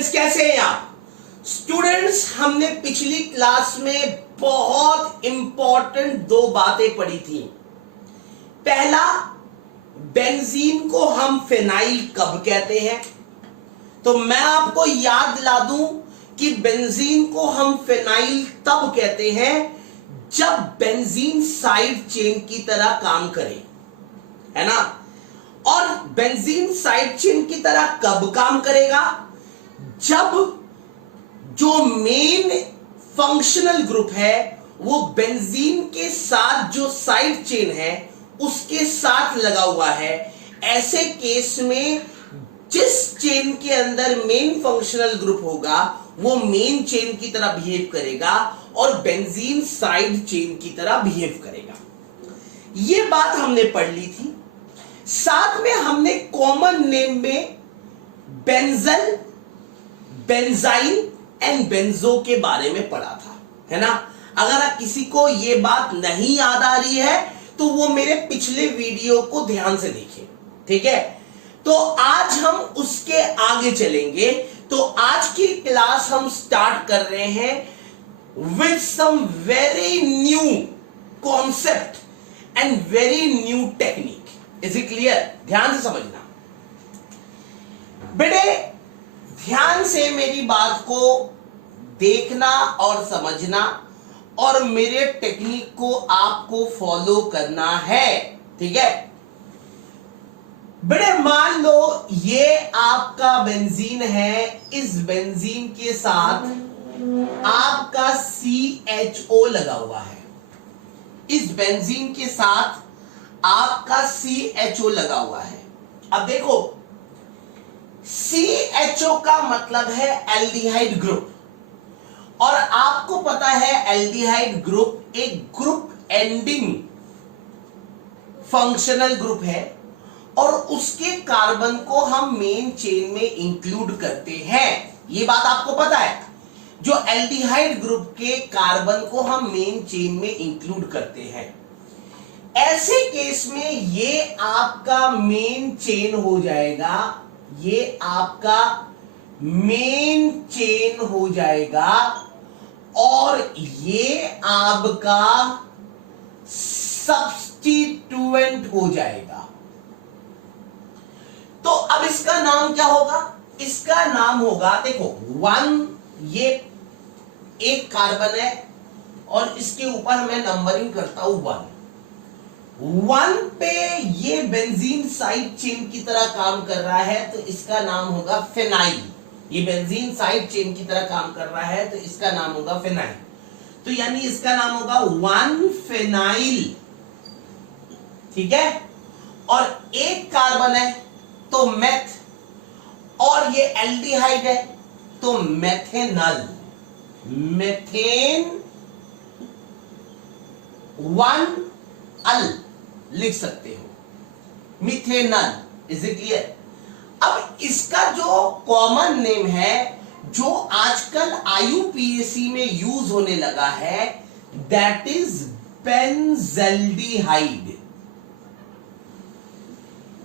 Students कैसे हैं आप? स्टूडेंट्स, हमने पिछली क्लास में बहुत इंपॉर्टेंट दो बातें पढ़ी थी। पहला, बेंजीन को हम फिनाइल कब कहते हैं? तो मैं आपको याद दिला दूं कि बेंजीन को हम फिनाइल तब कहते हैं जब बेंजीन साइड चेन की तरह काम करे, है ना। और बेंजीन साइड चेन की तरह कब काम करेगा? जब जो मेन फंक्शनल ग्रुप है वो बेंजीन के साथ जो साइड चेन है उसके साथ लगा हुआ है। ऐसे केस में जिस चेन के अंदर मेन फंक्शनल ग्रुप होगा वो मेन चेन की तरह बिहेव करेगा और बेंजीन साइड चेन की तरह बिहेव करेगा। ये बात हमने पढ़ ली थी। साथ में हमने कॉमन नेम में बेंजल, बेंजाइल एंड बेंजो के बारे में पढ़ा था, है ना। अगर किसी को ये बात नहीं याद आ रही है तो वो मेरे पिछले वीडियो को ध्यान से देखें, ठीक है। तो आज हम उसके आगे चलेंगे। तो आज की क्लास हम स्टार्ट कर रहे हैं with some very new concept and very new technique. Is it clear? ध्यान से समझना बेटे, ध्यान से मेरी बात को देखना और समझना और मेरे टेक्निक को आपको फॉलो करना है, ठीक है। बेटे मान लो ये आपका बेंजीन है, इस बेंजीन के साथ आपका CHO लगा हुआ है। इस बेंजीन के साथ आपका CHO लगा हुआ है। अब देखो, CHO का मतलब है एल्डिहाइड ग्रुप, और आपको पता है एल्डिहाइड ग्रुप एक ग्रुप एंडिंग फंक्शनल ग्रुप है और उसके कार्बन को हम मेन चेन में इंक्लूड करते हैं। यह बात आपको पता है, जो एल्डिहाइड ग्रुप के कार्बन को हम मेन चेन में इंक्लूड करते हैं। ऐसे केस में ये आपका मेन चेन हो जाएगा, ये आपका मेन चेन हो जाएगा और ये आपका सब्स्टिट्यूएंट हो जाएगा। तो अब इसका नाम क्या होगा? इसका नाम होगा, देखो, 1, ये एक कार्बन है और इसके ऊपर मैं नंबरिंग करता हूं 1 पे ये बेंजीन साइड चेन की तरह काम कर रहा है तो इसका नाम होगा फिनाइल। ये बेंजीन साइड चेन की तरह काम कर रहा है तो इसका नाम होगा फिनाइल। तो यानी इसका नाम होगा 1 फिनाइल, ठीक है। और एक कार्बन है तो मेथ, और ये एल्डिहाइड है तो मेथेनल, मेथेन 1 अल लिख सकते हो, मिथेनल। Is it clear? अब इसका जो कॉमन नेम है जो आजकल IUPAC में यूज होने लगा है, दैट इज बेंजल्डिहाइड।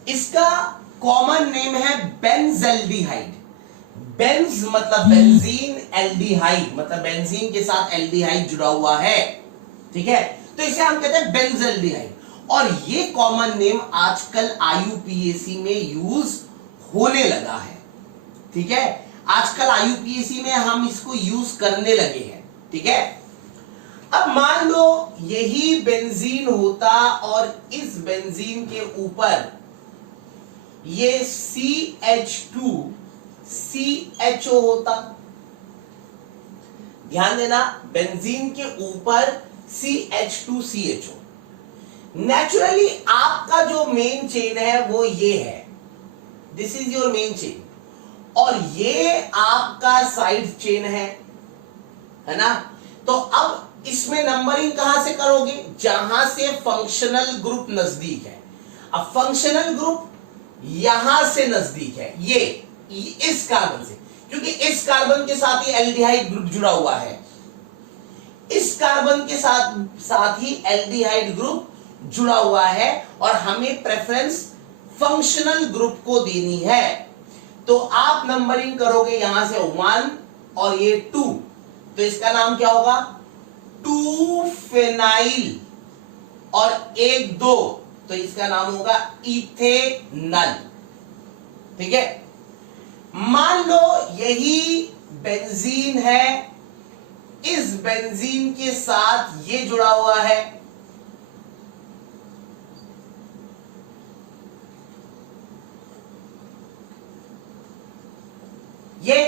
इसका कॉमन नेम है बेंजल्डिहाइड। बेंज मतलब बेंजीन, एल्डिहाइड मतलब बेंजीन के साथ एल्डिहाइड जुड़ा हुआ है, ठीक है। तो इसे हम कहते हैं बेंजल्डिहाइड, और ये कॉमन नेम आजकल IUPAC में यूज होने लगा है, ठीक है। आजकल IUPAC में हम इसको यूज करने लगे हैं, ठीक है। अब मान लो यही बेंजीन होता और इस बेंजीन के ऊपर ये CH2 CHO होता। ध्यान देना, बेंजीन के ऊपर CH2 CHO। नेचुरली आपका जो मेन चेन है वो ये है, this is your main chain, और ये आपका साइड चेन है ना। तो अब इसमें नंबरिंग कहां से करोगे? जहां से फंक्शनल ग्रुप नजदीक है। अब फंक्शनल ग्रुप यहां से नजदीक है, ये इस कार्बन से, क्योंकि इस कार्बन के साथ ही एल्डिहाइड ग्रुप जुड़ा हुआ है, इस कार्बन के साथ ही एल्डिहाइड ग्रुप जुड़ा हुआ है, और हमें प्रेफरेंस फंक्शनल ग्रुप को देनी है। तो आप नंबरिंग करोगे यहां से 1 और ये 2, तो इसका नाम क्या होगा? 2 फेनाइल, और 1 2, तो इसका नाम होगा इथेनल। ठीक है, मान लो यही बेंजीन है, इस बेंजीन के साथ ये जुड़ा हुआ है, ये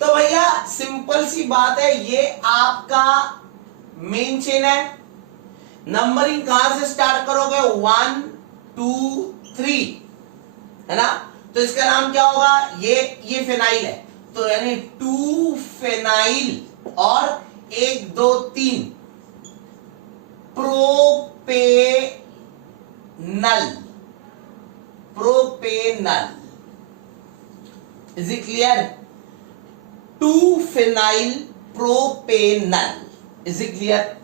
तो भैया सिंपल सी बात है, ये आपका मेन चेन है। नंबरिंग कहां से स्टार्ट करोगे? 1 2 3, है ना? तो इसका नाम क्या होगा? ये फेनाइल है, तो यानी 2 फेनाइल और 1 2 3 propanal. Propanal, is it clear? 2 phenyl propanal, is it clear?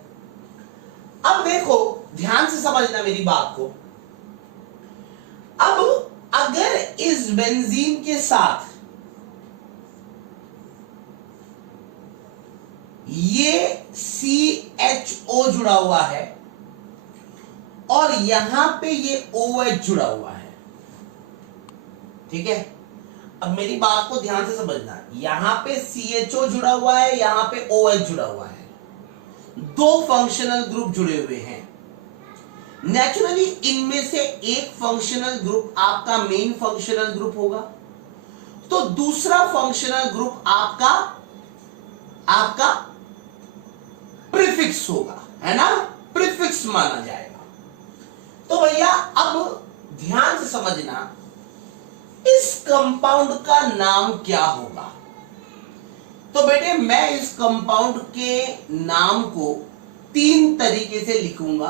अब देखो, ध्यान से समझना मेरी बात को। अब अगर इस बेंजीन के साथ ये CHO जुड़ा हुआ है और यहां पे ये OH जुड़ा हुआ है, ठीक है? अब मेरी बात को ध्यान से समझना, यहां पे CHO जुड़ा हुआ है, यहां पे OH जुड़ा हुआ है, दो फंक्शनल ग्रुप जुड़े हुए हैं। नेचुरली इनमें से एक फंक्शनल ग्रुप आपका मेन फंक्शनल ग्रुप होगा, तो दूसरा फंक्शनल ग्रुप आपका प्रीफिक्स होगा, है ना? प्रीफिक्स माना जाएगा। तो भैया अब ध्यान से समझना, इस कंपाउंड का नाम क्या होगा? तो बेटे मैं इस कंपाउंड के नाम को 3 तरीके से लिखूंगा,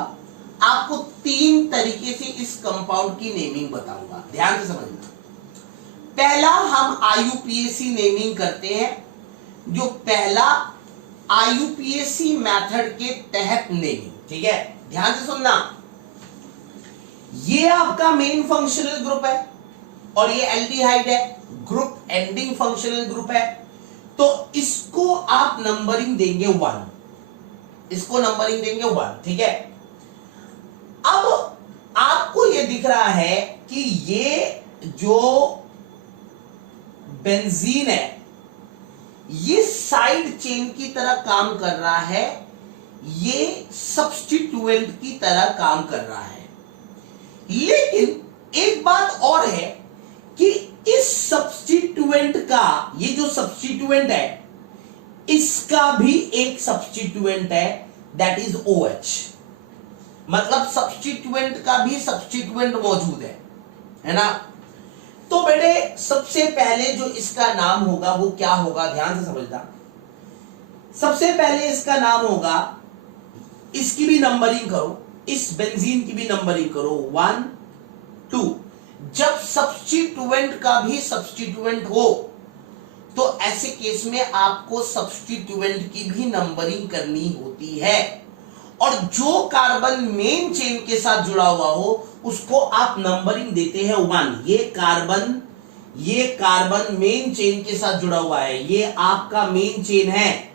आपको 3 तरीके से इस कंपाउंड की नेमिंग बताऊंगा। ध्यान से समझना। पहला हम IUPAC नेमिंग करते हैं, जो पहला IUPAC मेथड के तहत नेमिंग, ठीक है? ध्यान से सुनना, ये आपका मेन फंक्शनल ग्रुप है और ये एल्डिहाइड है, ग्रुप एंडिंग फंक्शनल ग्रुप है, तो इसको आप नंबरिंग देंगे 1, इसको नंबरिंग देंगे 1, ठीक है? अब आपको ये दिख रहा है कि ये जो बेंजीन है ये साइड चेन की तरह काम कर रहा है, ये सब्स्टिट्यूएंट की तरह काम कर रहा है। लेकिन एक बात और है कि इस सब्स्टिट्यूएंट का, ये जो सब्स्टिट्यूएंट है इसका भी एक सब्स्टिट्यूएंट है, दैट इज OH। मतलब सब्स्टिट्यूएंट का भी सब्स्टिट्यूएंट मौजूद है ना? तो बेटे सबसे पहले जो इसका नाम होगा वो क्या होगा? ध्यान से समझना। सबसे पहले इसका नाम होगा, इसकी भी नंबरिंग करो, इस बेंजीन की भी नंबरिंग करो, 1 2। जब सब्स्टिट्यूएंट का भी सब्स्टिट्यूएंट हो तो ऐसे केस में आपको सब्स्टिट्यूएंट की भी नंबरिंग करनी होती है, और जो कार्बन मेन चेन के साथ जुड़ा हुआ हो उसको आप नंबरिंग देते हैं 1। ये कार्बन मेन चेन के साथ जुड़ा हुआ है, ये आपका मेन चेन है,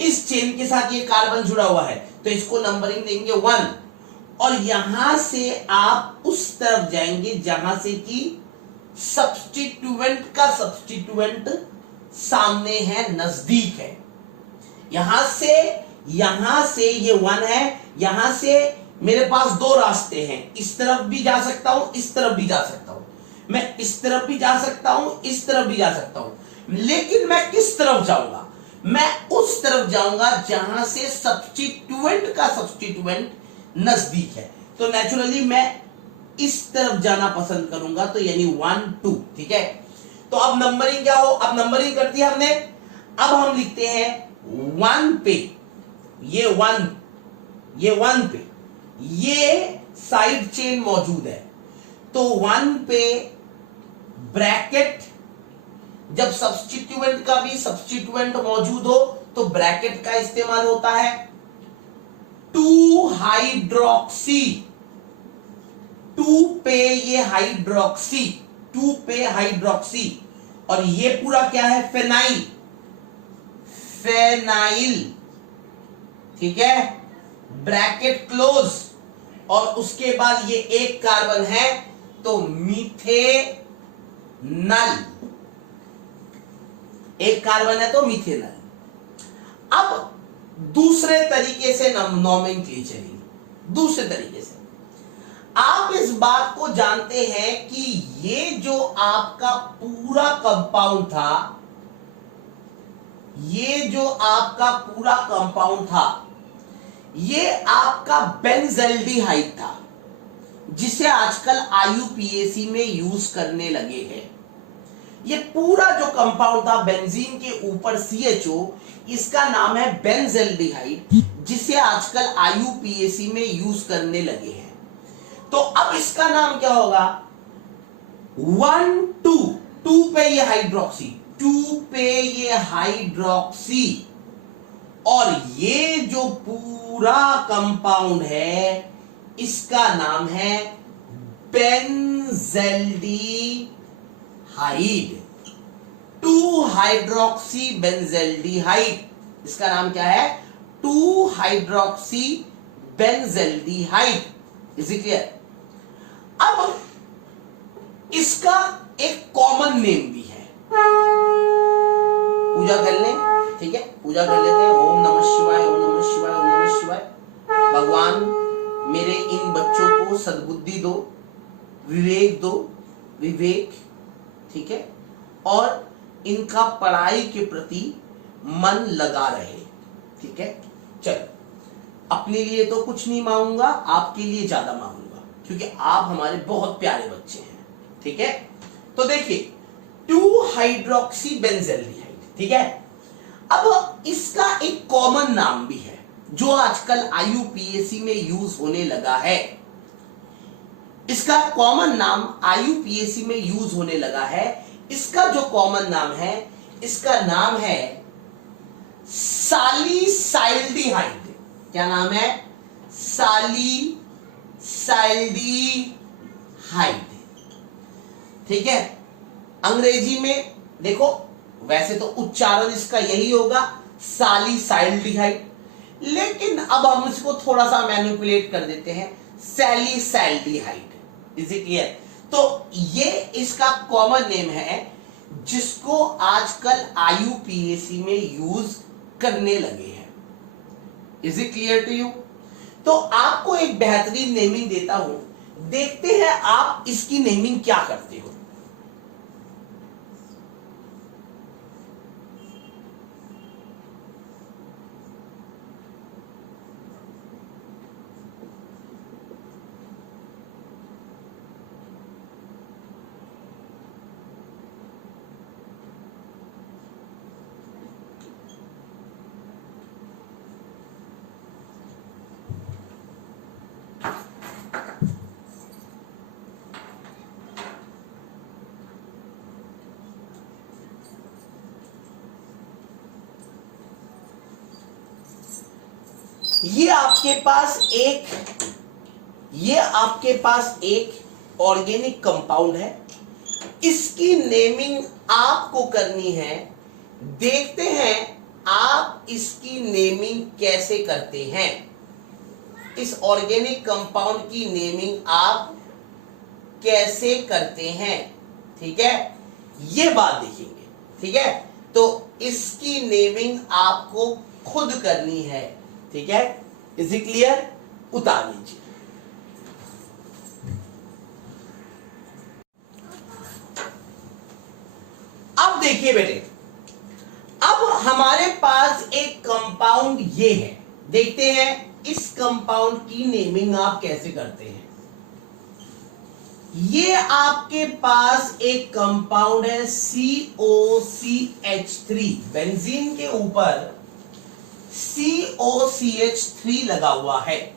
इस चेन के साथ ये कार्बन जुड़ा हुआ है, तो इसको नंबरिंग देंगे 1। और यहां से आप उस तरफ जाएंगे जहां से कि सब्स्टिट्यूएंट का सब्स्टिट्यूएंट सामने है, नजदीक है। यहां से ये 1 है, यहां से मेरे पास 2 रास्ते हैं, इस तरफ भी जा सकता हूं, इस तरफ भी जा सकता हूं, मैं इस तरफ भी जा सकता हूं, इस तरफ भी जा सकता हूं, लेकिन मैं किस तरफ जाऊंगा? मैं उस तरफ जाऊंगा जहां से सब्स्टिट्यूएंट का सब्स्टिट्यूएंट नजदीक है, तो नेचुरली मैं इस तरफ जाना पसंद करूंगा, तो यानी 1 2, ठीक है? तो अब नंबरिंग क्या हो? अब नंबरिंग कर दी हमने, अब हम लिखते हैं 1 पे, ये 1 पे ये साइड चेन मौजूद है, तो 1 पे ब्रैकेट, जब सब्स्टिट्यूएंट का भी सब्स्टिट्यूएंट मौजूद हो तो ब्रैकेट का इस्तेमाल होता है, 2 हाइड्रोक्सी, 2 पे ये हाइड्रोक्सी, 2 पे हाइड्रोक्सी, और ये पूरा क्या है, फेनाइल, फेनाइल, ठीक है, ब्रैकेट क्लोज, और उसके बाद ये एक कार्बन है तो मीथेनल, एक कार्बन है तो मीथेनल। अब दूसरे तरीके से नोमेनक्लेचरिंग, दूसरे तरीके से आप इस बात को जानते हैं कि ये जो आपका पूरा कंपाउंड था, ये जो आपका पूरा कंपाउंड था, ये आपका बेंजल्डिहाइड था, जिसे आजकल आईयूपीएसी में यूज करने लगे हैं। ये पूरा जो कंपाउंड था बेंजीन के ऊपर CHO, इसका नाम है बेंजल्डिहाइड, जिसे आजकल आईयूपीएसी में यूज करने लगे हैं। तो अब इसका नाम क्या होगा, 1 2 पे ये हाइड्रोक्सी, 2 पे ये हाइड्रोक्सी, और ये जो पूरा कंपाउंड है इसका नाम है बेंजल्डिहाइड, 2 हाइड्रोक्सी बेंजल्डिहाइड, इसका नाम क्या है, 2 hydroxy benzaldehyde. Is it clear? अब इसका एक कॉमन नेम भी है, पूजा कर लें, ठीक है, पूजा कर लेते हैं। ओम नमः शिवाय, ओम नमः शिवाय, ओम नमः शिवाय। भगवान मेरे इन बच्चों को सद्बुद्धि दो, विवेक दो, विवेक, ठीक है, और इनका पढ़ाई के प्रति मन लगा रहे, ठीक है। चलो, अपने लिए तो कुछ नहीं मांगूंगा, आपके लिए ज्यादा मांगूंगा, क्योंकि आप हमारे बहुत प्यारे बच्चे हैं, ठीक है। तो देखिए 2 हाइड्रोक्सी बेंजल्डिहाइड, ठीक है। अब इसका एक कॉमन नाम भी है जो आजकल आईयूपीएसी में यूज होने लगा है। इसका कॉमन नाम आईयूपीएसी में यूज होने लगा है। इसका जो कॉमन नाम है, इसका नाम है सैलिसाइल्डिहाइड। क्या नाम है, सैलिसाइल्डिहाइड, ठीक है। अंग्रेजी में देखो, वैसे तो उच्चारण इसका यही होगा सैलिसाइल्डिहाइड, लेकिन अब हम इसको थोड़ा सा मैनिपुलेट कर देते हैं, सैलिसाइल्डिहाइड। Is it clear? तो ये इसका कॉमन नेम है जिसको आजकल आईयूपीएसी में यूज करने लगे हैं। Is it clear to you? तो आपको एक बेहतरीन नेमिंग देता हूं, देखते हैं आप इसकी नेमिंग क्या करते हो। ये आपके पास एक ऑर्गेनिक कंपाउंड है, इसकी नेमिंग आपको करनी है। देखते हैं आप इसकी नेमिंग कैसे करते हैं। इस ऑर्गेनिक कंपाउंड की नेमिंग आप कैसे करते हैं, ठीक है, ये बात देखेंगे, ठीक है। तो इसकी नेमिंग आपको खुद करनी है, ठीक है। Is it clear? उतार लीजिए। अब देखिए बेटे, अब हमारे पास एक कंपाउंड ये है, देखते हैं इस कंपाउंड की नेमिंग आप कैसे करते हैं। ये आपके पास एक कंपाउंड है COCH3, बेंजीन के ऊपर COCH3 लगा हुआ है।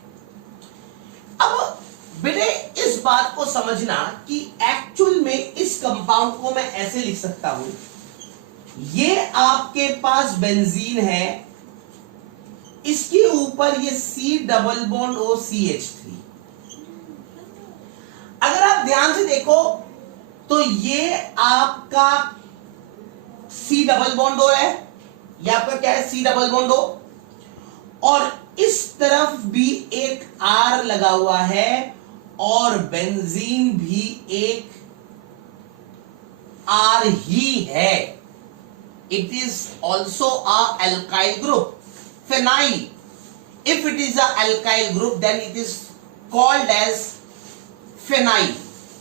अब बेटे इस बात को समझना कि एक्चुअल में इस कंपाउंड को मैं ऐसे लिख सकता हूं, ये आपके पास बेंजीन है, इसके ऊपर ये C डबल बॉन्ड OCH3। अगर आप ध्यान से देखो तो ये आपका सी डबल बॉन्ड O है, ये आपका क्या है, सी डबल बॉन्ड O, और इस तरफ भी एक R लगा हुआ है और बेंजीन भी एक R ही है. It is also a alkyl group. Phenyl. If it is a alkyl group, then it is called as phenyl.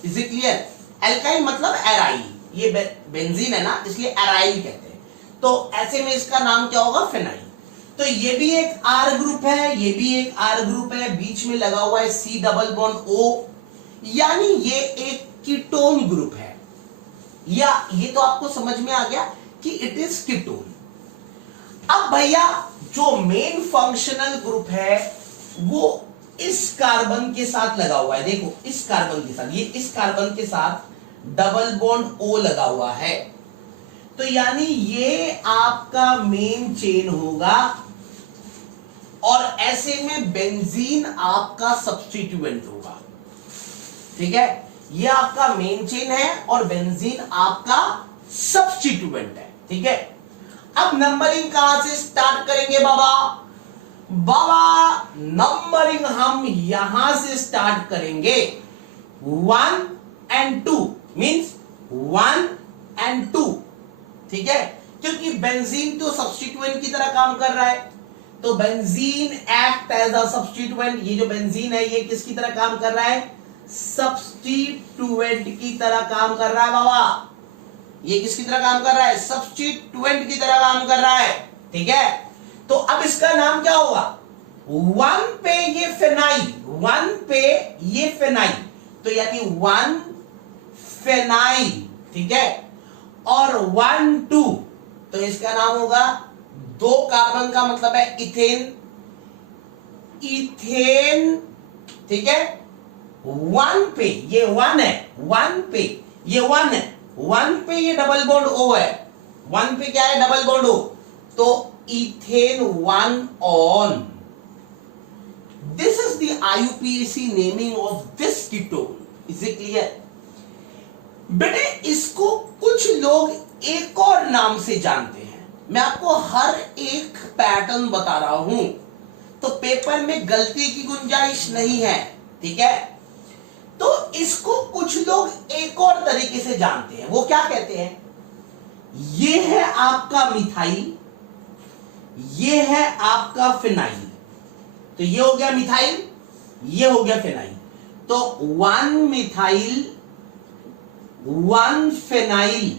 Is it clear? Alkyl मतलब एराइल, ये बेंजीन है ना, इसलिए एराइल कहते हैं. तो ऐसे में इसका नाम क्या होगा, फेनाइल. तो ये भी एक R ग्रुप है, ये भी एक R ग्रुप है, बीच में लगा हुआ है C डबल बॉन्ड O, यानी ये एक कीटोन ग्रुप है. या ये तो आपको समझ में आ गया कि इट इज कीटोन. अब भैया जो मेन फंक्शनल ग्रुप है वो इस कार्बन के साथ लगा हुआ है. देखो इस कार्बन के साथ, ये इस कार्बन के साथ डबल बॉन्ड O लगा हुआ है. तो यानी ये आपका मेन चेन होगा और ऐसे में बेंजीन आपका सब्स्टिट्यूएंट होगा. ठीक है, ये आपका मेन चेन है और बेंजीन आपका सब्स्टिट्यूएंट है. ठीक है, अब नंबरिंग कहां से स्टार्ट करेंगे बाबा? नंबरिंग हम यहां से स्टार्ट करेंगे. 1 and 2 मींस 1 and 2. ठीक है, क्योंकि बेंजीन तो सब्स्टिट्यूएंट की तरह काम कर रहा है, तो benzene act as a substituent. ये जो बेंजीन है ये किसकी तरह काम कर रहा है? सब्स्टिट्यूएंट की तरह काम कर रहा है बाबा. ये किसकी तरह काम कर रहा है? सब्स्टिट्यूएंट की तरह काम कर रहा है. ठीक है, तो अब इसका नाम क्या होगा? 1 पे ये फेनाइल, 1 पे ये फेनाइल, तो यानी 1 फेनाइल. ठीक है, और 1 2, तो इसका नाम होगा 2 कार्बन का मतलब है इथेन, इथेन. ठीक है, 1 पे ये 1 है, 1 पे ये 1 है, 1 पे ये डबल बॉन्ड O है, 1 पे क्या है? Double bond O. तो ethane 1 on. This is the IUPAC naming of this ketone. Is it clear? बेटे इसको कुछ लोग एक और नाम से जानते हैं. मैं आपको हर एक पैटर्न बता रहा हूं, तो पेपर में गलती की गुंजाइश नहीं है. ठीक है, तो इसको कुछ लोग एक और तरीके से जानते हैं. वो क्या कहते हैं? ये है आपका मिथाइल, ये है आपका फिनाइल. तो ये हो गया मिथाइल, ये हो गया फिनाइल. तो 1 मिथाइल 1 फिनाइल,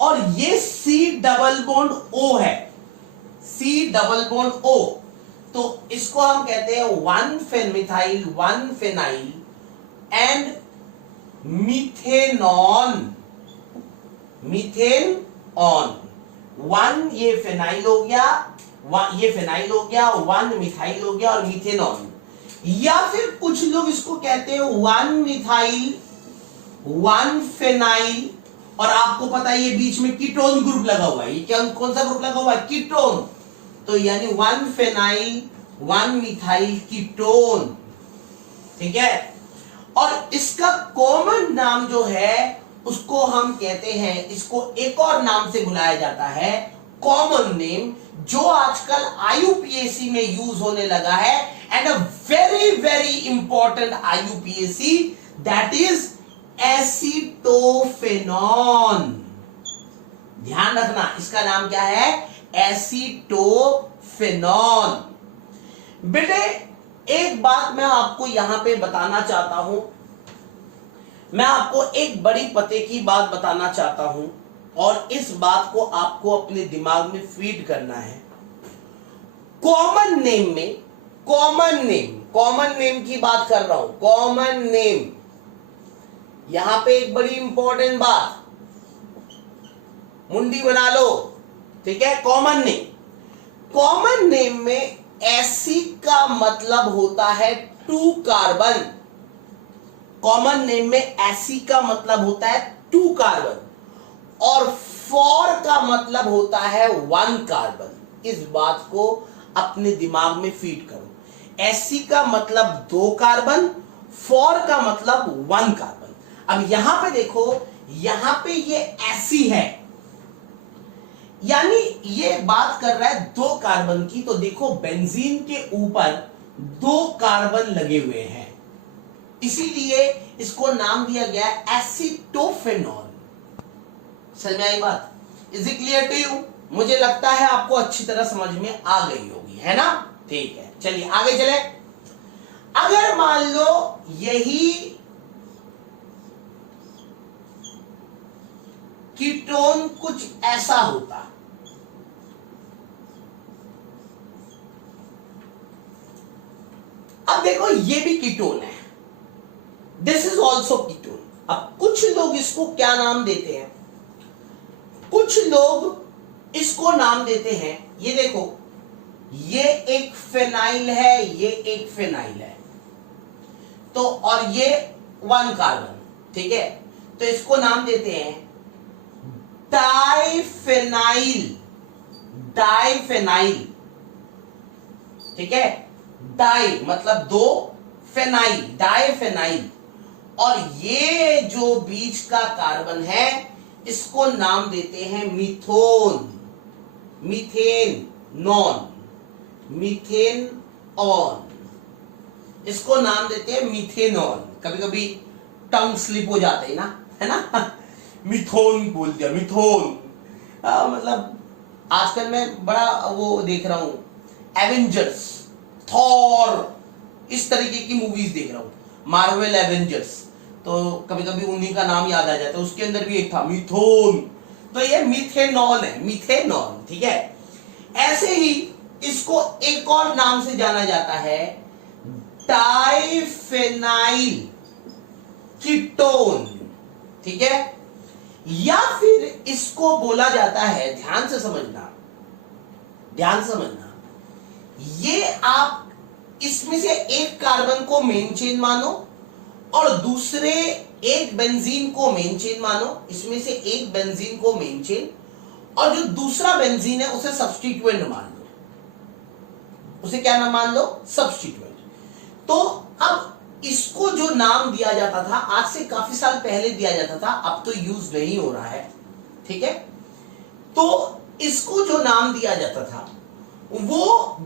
और ये C डबल बॉन्ड O है, C डबल बॉन्ड O. तो इसको हम कहते हैं 1 फेनमिथाइल 1 फिनाइल एंड मिथेनॉन, मिथेन ऑन. 1 ये फेनाइल हो गया, ये फेनाइल हो गया, 1 मिथाइल हो गया और मिथेनॉन. या फिर कुछ लोग इसको कहते हैं 1 मिथाइल 1 फेनाइल, और आपको पता है ये बीच में कीटोन ग्रुप लगा हुआ है. ये क्या, कौन सा ग्रुप लगा हुआ है? कीटोन. तो यानी 1 फेनाइल 1 मिथाइल कीटोन. ठीक है, और इसका कॉमन नाम जो है उसको हम कहते हैं, इसको एक और नाम से बुलाया जाता है, कॉमन नेम, जो आजकल IUPAC में यूज होने लगा है, and a very very important IUPAC, that is acetophenone. ध्यान रखना, इसका नाम क्या है? एसीटोफेनॉन. बेटे एक बात मैं आपको यहां पे बताना चाहता हूं, मैं आपको एक बड़ी पते की बात बताना चाहता हूं, और इस बात को आपको अपने दिमाग में फीड करना है. कॉमन नेम में, कॉमन नेम की बात कर रहा हूं, कॉमन नेम. यहां पे एक बड़ी इंपॉर्टेंट बात, मुंडी बना लो. ठीक है, कॉमन नेम में एसी का मतलब होता है 2 कार्बन. कॉमन नेम में एसी का मतलब होता है 2 कार्बन, और फॉर का मतलब होता है 1 कार्बन. इस बात को अपने दिमाग में फीड करो. एसी का मतलब 2 कार्बन, फॉर का मतलब 1 कार्बन. अब यहां पे देखो, यहां पे ये ऐसी है, यानी ये बात कर रहा है दो कार्बन की। तो देखो बेंजीन के ऊपर दो कार्बन लगे हुए हैं, इसीलिए इसको नाम दिया गया एसीटोफेनॉल। समझ में आई बात? Is it clear to you? मुझे लगता है आपको अच्छी तरह समझ में आ गई होगी, है ना? ठीक है, चलिए आगे चले। अगर मान लो यही कीटोन कुछ ऐसा होता, अब देखो ये भी कीटोन है, दिस इज ऑल्सो कीटोन। अब कुछ लोग इसको क्या नाम देते हैं, कुछ लोग इसको नाम देते हैं, ये देखो ये एक फेनाइल है, ये एक फेनाइल है, तो और ये वन कार्बन, ठीक है, तो इसको नाम देते हैं डाइफेनाइल। डाइफेनाइल, ठीक है, डाई मतलब दो, फेनाइल, डाइफेनाइल। और ये जो बीच का कार्बन है इसको नाम देते हैं मीथोन, मीथेन नॉन, मीथेन ऑन, इसको नाम देते हैं मीथेनॉन। कभी कभी टंग स्लिप हो जाते हैं ना, है ना, मिथोन बोल दिया, मिथोन। मतलब आजकल मैं बड़ा वो देख रहा हूं, एवेंजर्स, थॉर, इस तरीके की मूवीज देख रहा हूं, मार्वल एवेंजर्स, तो कभी कभी उन्हीं का नाम याद आ जाता है। उसके अंदर भी एक था मिथोन, तो ये मीथेनॉल है, मीथेनॉल, ठीक है। ऐसे ही इसको एक और नाम से जाना जाता है डाइफेनाइल कीटोन, ठीक है। या फिर इसको बोला जाता है, ध्यान से समझना, ध्यान समझना, ये आप इसमें से एक कार्बन को मेन चेन मानो और दूसरे एक बेंजीन को मेन चेन मानो, इसमें से एक बेंजीन को मेन चेन और जो दूसरा बेंजीन है उसे सब्स्टिट्यूएंट मान लो, उसे क्या नाम मान लो, सब्स्टिट्यूएंट। तो अब इसको जो नाम दिया जाता था, आज से काफी साल पहले दिया जाता था, अब तो यूज नहीं हो रहा है, ठीक है। तो इसको जो नाम दिया जाता था वो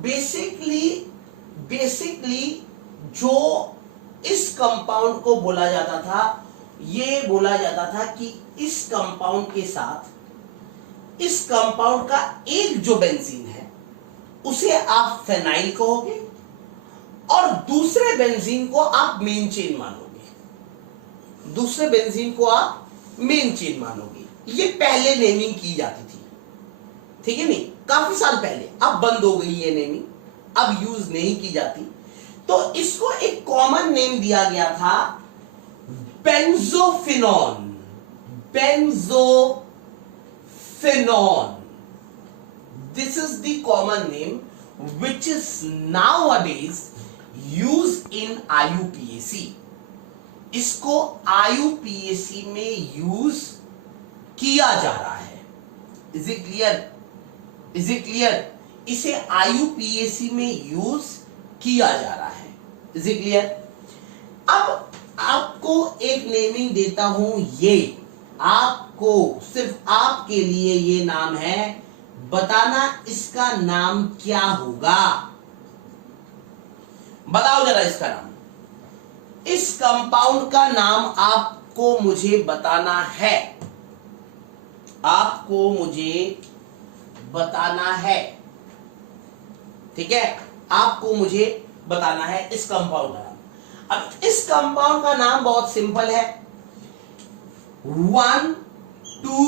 बेसिकली जो इस कंपाउंड को बोला जाता था, ये बोला जाता था कि इस कंपाउंड के साथ इस कंपाउंड का एक जो बेंजीन है उसे आप फेनाइल कहोगे और दूसरे बेंजीन को आप मेन चेन मानोगे, दूसरे बेंजीन को आप मेन चेन मानोगे। ये पहले नेमिंग की जाती थी, ठीक है, नहीं, काफी साल पहले, अब बंद हो गई ये नेमिंग, अब यूज नहीं की जाती। तो इसको एक कॉमन नेम दिया गया था benzophenone, benzophenone, this is the common name which is nowadays used in IUPAC। इसको IUPAC में यूज किया जा रहा है। Is it clear? Is it clear? इसे IUPAC में यूज किया जा रहा है। Is it clear? अब आपको एक नेमिंग देता हूं, ये आपको, सिर्फ आपके लिए ये नाम है, बताना इसका नाम क्या होगा, बताओ जरा इसका नाम। इस कंपाउंड का नाम आपको मुझे बताना है, आपको मुझे बताना है, ठीक है, आपको मुझे बताना है इस कंपाउंड का नाम। अब इस कंपाउंड का नाम बहुत सिंपल है, 1 2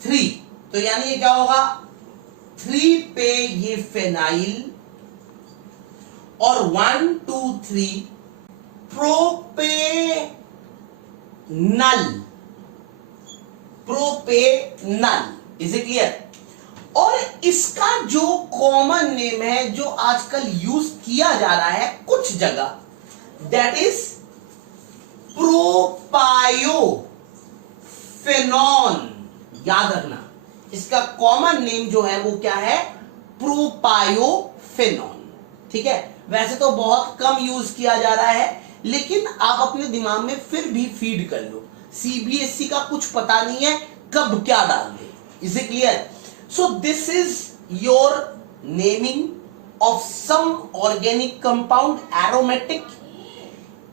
3, तो यानी ये क्या होगा, 3 पे ये फेनाइल और 1 2 3 propanal, propanal. Is it clear? और इसका जो कॉमन नेम है जो आजकल यूज किया जा रहा है कुछ जगह, दैट इज प्रोपायोफेनॉन। याद रखना, इसका कॉमन नेम जो है वो क्या है, प्रोपायोफेनॉन, ठीक है। वैसे तो बहुत कम यूज किया जा रहा है, लेकिन आप अपने दिमाग में फिर भी फीड कर लो, सीबीएसई का कुछ पता नहीं है कब क्या डाल दे। Is it clear? So this is your naming of some organic compound aromatic.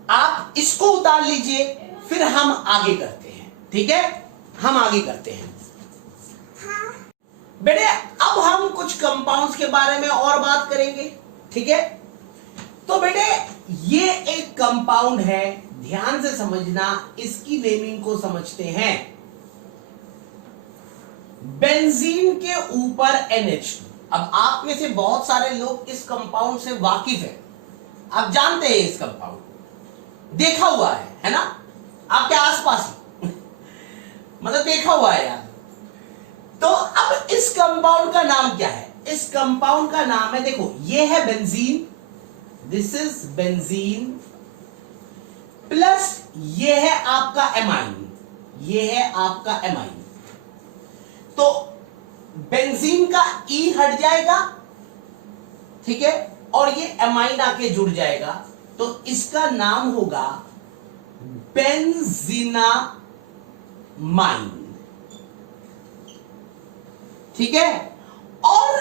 आप इसको उतार लीजिए, फिर हम आगे करते हैं। ठीक है, हम आगे करते हैं। बेटे अब हम कुछ कंपाउंड्स के बारे में और बात करेंगे। ठीक है, तो बेटे ये एक कंपाउंड है, ध्यान से समझना, इसकी नेमिंग को समझते हैं। बेंजीन के ऊपर NH2। अब आप में से बहुत सारे लोग इस कंपाउंड से वाकिफ हैं, आप जानते हैं इस कंपाउंड, देखा हुआ है ना, आपके आसपास ही मतलब देखा हुआ है यार। तो अब इस कंपाउंड का नाम क्या है? इस कंपाउंड का नाम है, देखो ये है benzene, this is benzene, plus ये है आपका एमाइन, ये है आपका एमाइन। तो बेंजीन का ई हट जाएगा, ठीक है, और ये एमाइन आके जुड़ जाएगा, तो इसका नाम होगा बेंजीनामाइन। ठीक है, और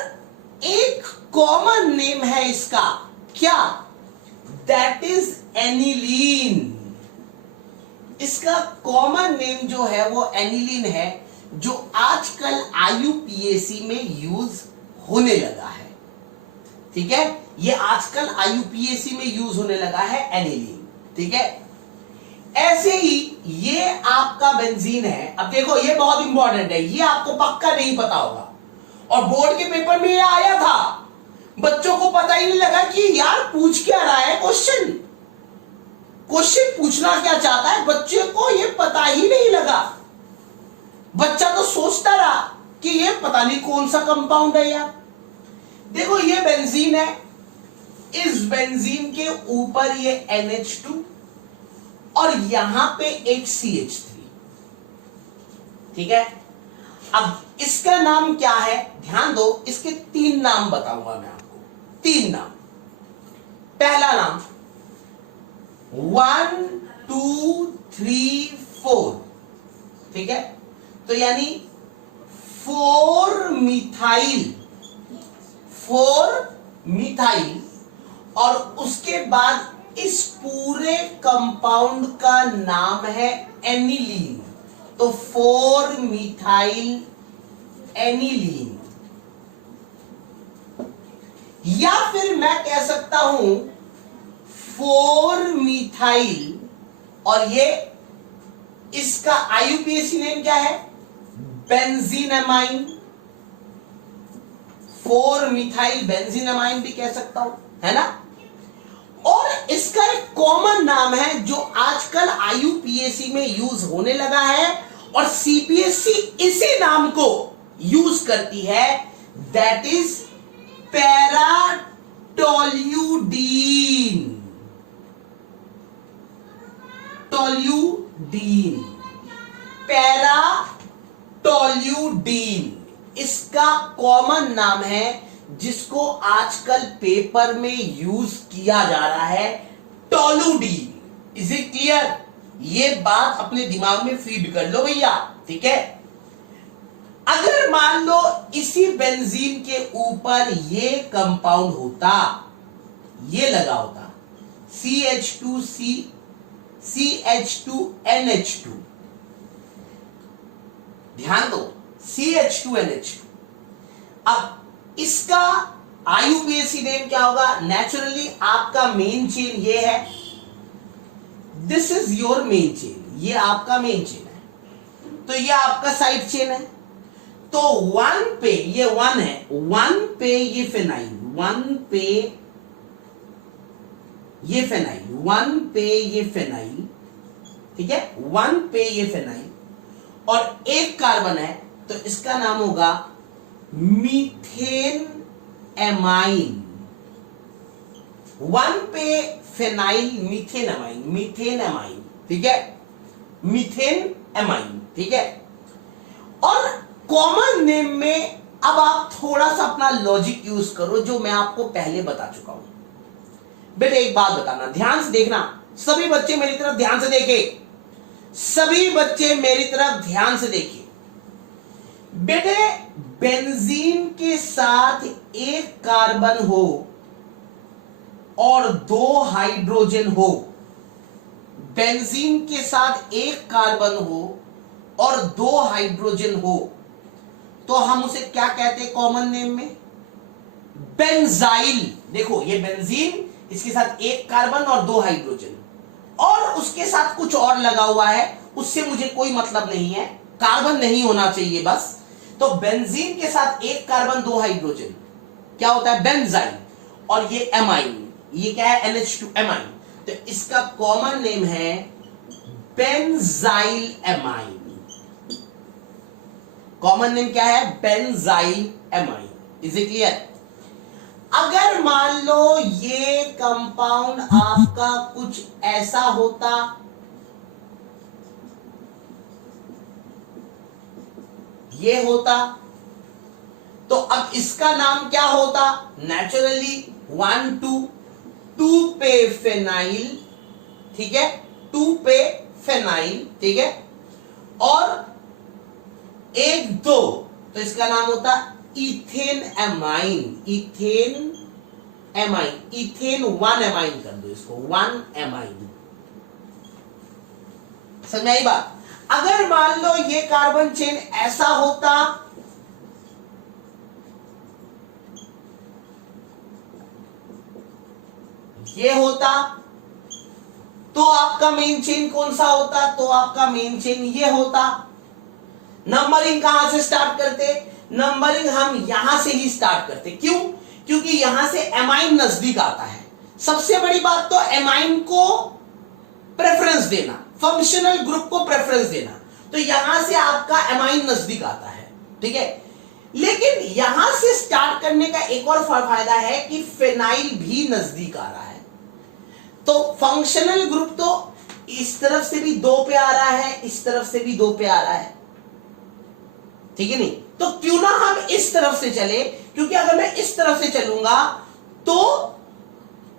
एक कॉमन नेम है इसका, क्या? That is aniline. इसका कॉमन नेम जो है वो एनिलीन है, जो आजकल आईयूपीएसी में यूज होने लगा है। ठीक है, ये आजकल आईयूपीएसी में यूज होने लगा है एनिलीन। ठीक है, ऐसे ही ये आपका बेंजीन है। अब देखो ये बहुत इंपॉर्टेंट है, ये आपको पक्का नहीं पता होगा, और बोर्ड के पेपर में ये आया था, बच्चों को पता ही नहीं लगा कि यार पूछ क्या रहा है क्वेश्चन, क्वेश्चन पूछना क्या चाहता है, बच्चे को ये पता ही नहीं लगा। बच्चा तो सोचता रहा कि ये पता नहीं कौन सा कंपाउंड है यार। देखो ये बेंजीन है, इस बेंजीन के ऊपर ये NH2 और यहां पे एक CH3। ठीक है, अब इसका नाम क्या है? ध्यान दो, इसके 3 नाम बताऊंगा मैं आपको, 3 नाम। पहला नाम 1 2 3 4। ठीक है, तो यानी 4 मिथाइल, और उसके बाद इस पूरे कंपाउंड का नाम है एनिलीन, तो 4 मिथाइल एनिलीन। या फिर मैं कह सकता हूं 4 मिथाइल, और ये इसका आईयूपीएसी नेम क्या है? बेंजीनामाइन। 4 मिथाइल बेंजीनामाइन भी कह सकता हूं, है ना। और इसका एक कॉमन नाम है जो आजकल आईयूपीएसी में यूज होने लगा है, और सीबीएसई इसी नाम को यूज करती है, दैट इज पैराटोल्यूडीन। पैराटोल्यूडीन इसका कॉमन नाम है, जिसको आजकल पेपर में यूज किया जा रहा है, टोलूडीन। Is it clear? ये बात अपने दिमाग में फीड कर लो भैया। ठीक है, अगर मान लो इसी बेंजीन के ऊपर ये कंपाउंड होता, ये लगा होता CH2NH2, ध्यान दो CH2NH2। अब इसका आईयूपीएसी नेम क्या होगा? नेचुरली आपका मेन चेन ये है, this is your main chain, ये आपका मेन चेन है, तो ये आपका साइड चेन है। तो 1 पे ये 1 है, 1 पे ये फिनाइल, 1 पे ये फिनाइल, 1 पे ये फिनाइल, ठीक है, 1 पे ये फिनाइल, और एक कार्बन है, तो इसका नाम होगा मीथेन एमाइन। 1 पे फिनाइल मीथेन एमाइन, ठीक है, मीथेन एमाइन, ठीक है। और कॉमन नेम में अब आप थोड़ा सा अपना लॉजिक यूज करो, जो मैं आपको पहले बता चुका हूं। बेटे एक बात बताना, ध्यान से देखना, सभी बच्चे मेरी तरफ ध्यान से देखें, सभी बच्चे मेरी तरफ ध्यान से देखिए। बेटे बेंजीन के साथ एक कार्बन हो और 2 हाइड्रोजन हो, बेंजीन के साथ एक कार्बन हो और 2 हाइड्रोजन हो, तो हम उसे क्या कहते हैं कॉमन नेम में? बेंजाइल। देखो ये बेंजीन, इसके साथ एक कार्बन और 2 हाइड्रोजन, और उसके साथ कुछ और लगा हुआ है, उससे मुझे कोई मतलब नहीं है, कार्बन नहीं होना चाहिए बस। तो बेंजीन के साथ एक कार्बन 2 हाइड्रोजन क्या होता है? बेंजाइल। और ये एमाइन, ये क्या है? NH2 amine. तो इसका कॉमन नेम है बेंजाइल एमाइन। कॉमन नेम क्या है? Benzyl amine. Is it clear? अगर मान लो ये कंपाउंड आपका कुछ ऐसा होता, ये होता, तो अब इसका नाम क्या होता? नेचुरली 2 पे फेनाइल, ठीक है, 2 पे फेनाइल, ठीक है, और 1 2, तो इसका नाम होता ethane amine. Ethane amine, ethane 1 amine कर दो इसको, 1 एमाइन। समझ में आई बात? अगर मान लो ये कार्बन चेन ऐसा होता, ये होता, तो आपका मेन चेन कौन सा होता? तो आपका मेन चेन ये होता। नंबरिंग कहां से स्टार्ट करते? नंबरिंग हम यहां से ही स्टार्ट करते। क्यों? क्योंकि यहां से एमाइन नजदीक आता है। सबसे बड़ी बात तो एमाइन को प्रेफरेंस देना, फंक्शनल ग्रुप को प्रेफरेंस देना, तो यहां से आपका एमाइन नजदीक आता है, ठीक है। लेकिन यहां से स्टार्ट करने का एक और फायदा है कि फेनाइल भी नजदीक आ रहा है, तो फंक्शनल ग्रुप तो इस तरफ से भी 2 पे आ रहा है, इस तरफ से भी 2 पे आ रहा है, ठीक है नहीं? तो क्यों ना हम इस तरफ से चले, क्योंकि अगर मैं इस तरफ से चलूंगा तो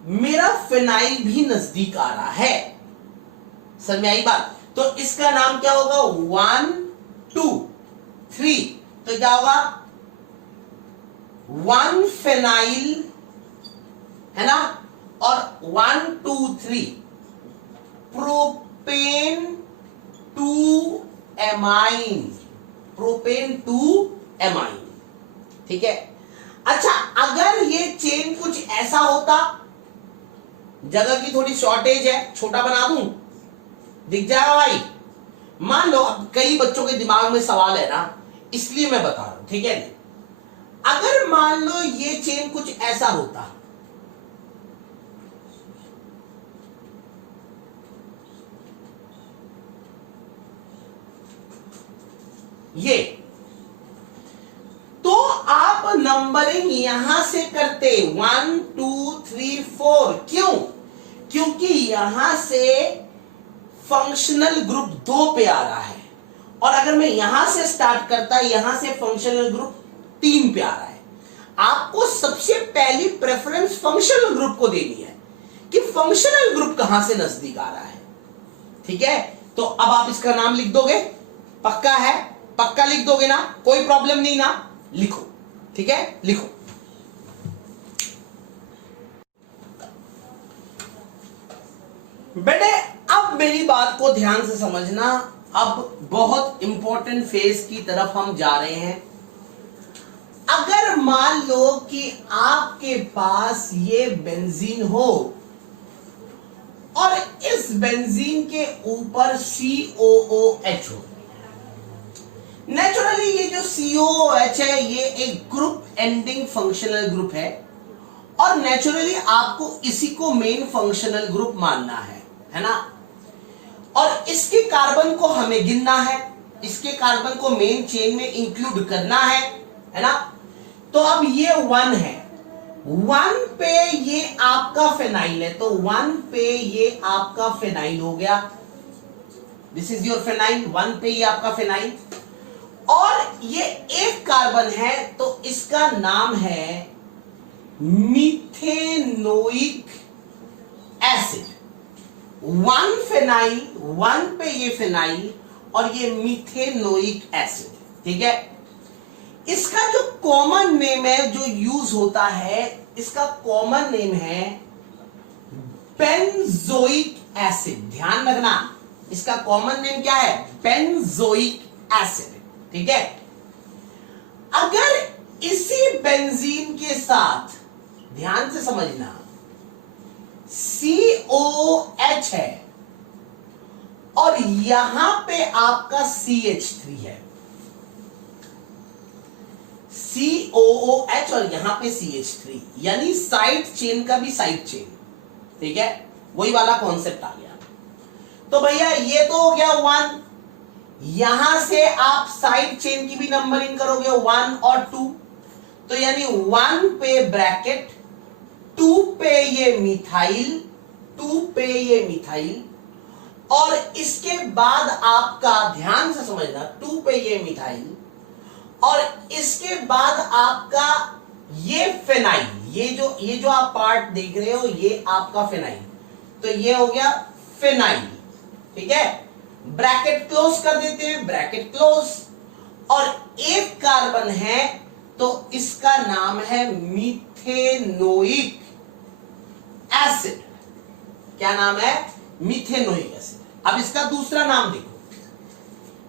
मेरा फेनाइल भी नजदीक आ रहा है। समझ में आई बात? तो इसका नाम क्या होगा? 1 2 3, तो क्या होगा? 1 फेनाइल, है ना, और 1 2 3 प्रोपेन 2 एमाइन, प्रोपेन 2 एमाइन, ठीक है। अच्छा, अगर ये चेन कुछ ऐसा होता, जगह की थोड़ी शॉर्टेज है, छोटा बना दूं, दिख जाएगा भाई? मान लो, अब कई बच्चों के दिमाग में सवाल है ना, इसलिए मैं बता रहा हूं, ठीक है। अगर मान लो ये चेन कुछ ऐसा होता, ये, तो आप नंबरिंग यहां से करते 1 2 3 4। क्यों? क्योंकि यहां से फंक्शनल ग्रुप 2 पे आ रहा है, और अगर मैं यहां से स्टार्ट करता, यहां से फंक्शनल ग्रुप 3 पे आ रहा है। आपको सबसे पहली प्रेफरेंस फंक्शनल ग्रुप को देनी है कि फंक्शनल ग्रुप कहां से नजदीक आ रहा है, ठीक है। तो अब आप इसका नाम लिख दोगे? पक्का है? पक्का लिख दोगे ना? कोई प्रॉब्लम नहीं ना? लिखो, ठीक है, लिखो। बेटे अब मेरी बात को ध्यान से समझना, अब बहुत इंपॉर्टेंट फेज की तरफ हम जा रहे हैं। अगर मान लो कि आपके पास ये बेंजीन हो और इस बेंजीन के ऊपर COOH हो, नेचुरली ये जो COOH है ये एक ग्रुप एंडिंग फंक्शनल ग्रुप है, और नेचुरली आपको इसी को मेन फंक्शनल ग्रुप मानना है ना। और इसके कार्बन को हमें गिनना है, इसके कार्बन को मेन चेन में इंक्लूड करना है ना। तो अब ये 1 है, 1 पे ये आपका फेनाइल है, तो 1 पे ये आपका फेनाइल हो गया, दिस इज योर फेनाइल। 1 पे ये आपका फेनाइल, और ये एक कार्बन है, तो इसका नाम है methanoic acid. One phenyl, one पे ये फेनाइल और ये मीथेनोइक एसिड, ठीक है। इसका जो कॉमन नेम है जो यूज होता है, इसका कॉमन नेम है बेंजोइक एसिड। ध्यान रखना, इसका कॉमन नेम क्या है? बेंजोइक एसिड, ठीक है। अगर इसी बेंजीन के साथ, ध्यान से समझना, COOH है और यहां पे आपका CH3 है, COOH और यहां पे CH3, यानी साइड चेन का भी साइड चेन, ठीक है। वही वाला कॉन्सेप्ट आ गया। तो भैया ये तो हो गया 1, यहां से आप साइड चेन की भी नंबरिंग करोगे 1 और 2, तो यानी 1 पे ब्रैकेट, 2 पे ये मिथाइल, 2 पे ये मिथाइल, और इसके बाद आपका, ध्यान से समझना, 2 पे ये मिथाइल और इसके बाद आपका ये फेनाइल, ये जो आप पार्ट देख रहे हो ये आपका फेनाइल, तो ये हो गया फेनाइल, ठीक है। ब्रैकेट क्लोज कर देते हैं, ब्रैकेट क्लोज, और एक कार्बन है तो इसका नाम है मीथेनोइक एसिड। क्या नाम है? Methanoic acid. अब इसका दूसरा नाम देखो,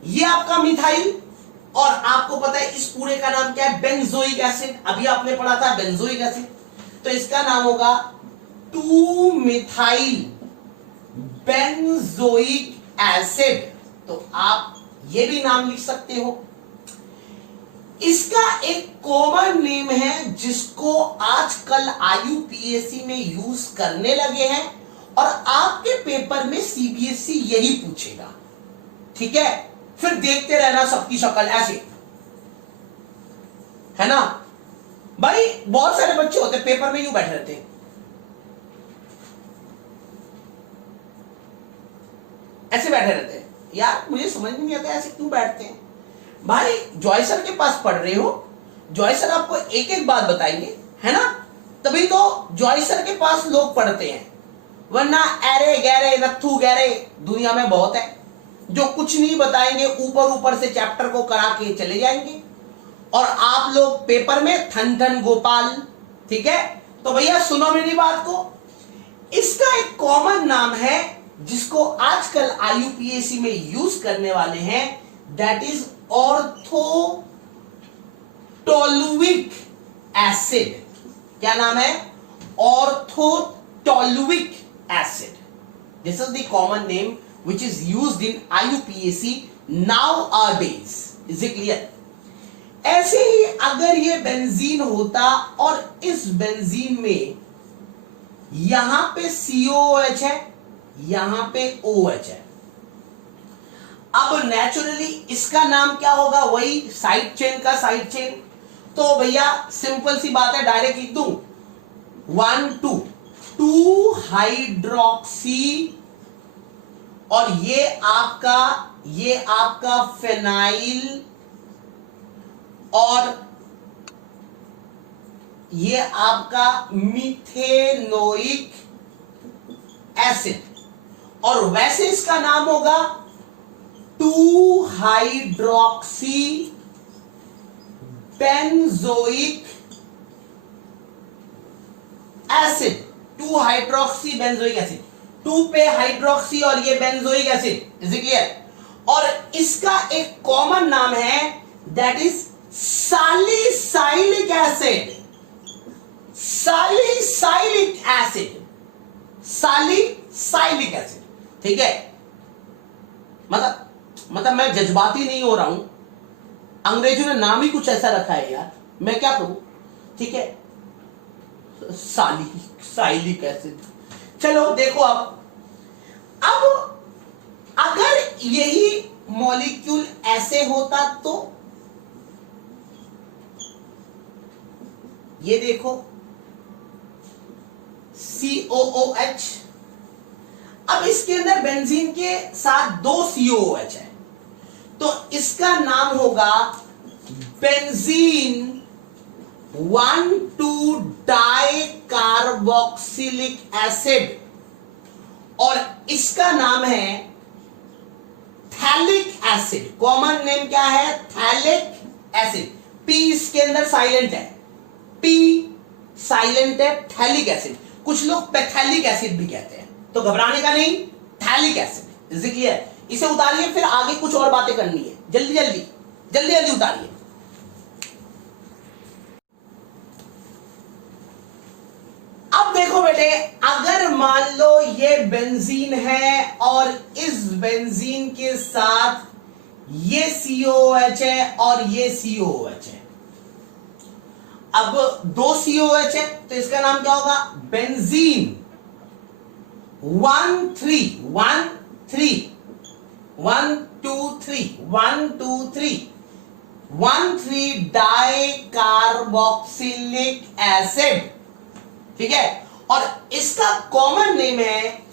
ये आपका मिथाइल और आपको पता है इस पूरे का नाम क्या है? Benzoic acid. अभी आपने पढ़ा था बेंजोइक एसिड, तो इसका नाम होगा 2 मिथाइल बेंजोइक एसिड। तो आप ये भी नाम लिख सकते हो। इसका एक कॉमन नेम है जिसको आजकल IUPAC में यूज करने लगे हैं और आपके पेपर में CBSE यही पूछेगा, ठीक है। फिर देखते रहना सबकी शक्ल ऐसे, है ना भाई। बहुत सारे बच्चे होते पेपर में यूं बैठे रहते हैं, ऐसे बैठे रहते हैं। यार मुझे समझ में नहीं आता ऐसे क्यों बैठते हैं भाई। जॉय सर के पास पढ़ रहे हो, जॉय सर आपको एक एक बात बताएंगे, है ना। तभी तो जॉय सर के पास लोग पढ़ते हैं, वरना अरे गहरे रत्थू गहरे दुनिया में बहुत है जो कुछ नहीं बताएंगे, ऊपर ऊपर से चैप्टर को करा के चले जाएंगे और आप लोग पेपर में थन थन गोपाल, ठीक है। तो भैया सुनो मेरी बात को, इसका एक कॉमन नाम है जिसको आजकल IUPAC में यूज करने वाले हैं, दैट इज ऑर्थोटोलुइक एसिड। क्या नाम है? Orthotoluic acid. This is the common name which is used in IUPAC nowadays. Is it clear? ऐसे ही अगर ये बेंजीन होता और इस बेंजीन में यहां पे COOH है, यहां पे OH है, अब नेचुरली इसका नाम क्या होगा? वही साइड चेन का साइड चेन। तो भैया सिंपल सी बात है, डायरेक्ट लिख दूं 1 2 हाइड्रोक्सी और ये आपका फेनाइल और ये आपका मीथेनोइक एसिड, और वैसे इसका नाम होगा 2 hydroxy benzoic acid. 2 hydroxy benzoic acid, 2 पे हाइड्रोक्सी और ये benzoic acid. Is it clear? और इसका एक कॉमन नाम है, that is salicylic acid. Salicylic acid, salicylic acid, ठीक है। मतलब मैं जज्बाती नहीं हो रहा हूं, अंग्रेजों ने नाम ही कुछ ऐसा रखा है यार, मैं क्या करूं, ठीक है। Salicylic acid. चलो देखो, अब अगर यही मॉलिक्यूल ऐसे होता तो ये देखो COOH। अब इसके अंदर बेंजीन के साथ 2 COOH है, तो इसका नाम होगा बेंजीन 1,2 डाई कार्बोक्सिलिक एसिड। और इसका नाम है थैलिक एसिड। कॉमन नेम क्या है? Phthalic acid. पी इसके अंदर साइलेंट है, पी साइलेंट है, थैलिक एसिड। कुछ लोग पैथेलिक एसिड भी कहते हैं, तो घबराने का नहीं, phthalic acid. Is it clear? इसे उतारिए, फिर आगे कुछ और बातें करनी है। जल्दी जल्दी जल्दी जल्दी उतारिए। अब देखो बेटे, अगर मान लो ये बेंजीन है और इस बेंजीन के साथ ये COOH है और ये COOH है। अब दो COOH है तो इसका नाम क्या होगा? Benzene 1,3 di carboxylic acid. ठीक है, और इसका कॉमन नेम है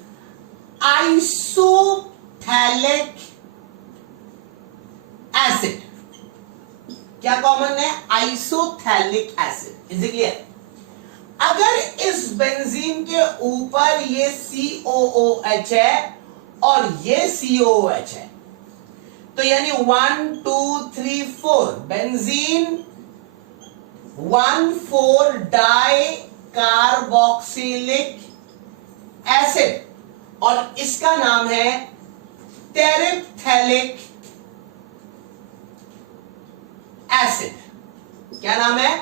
आइसोथैलिक एसिड। क्या कॉमन है? Isophthalic acid. Is it clear? अगर इस बेंजीन के ऊपर ये COOH है और ये COOH है, तो यानी 1 2 3 4 बेंजीन 1,4 डाई कार्बोक्सिलिक एसिड, और इसका नाम है टेरिप्थेलिक एसिड। क्या नाम है?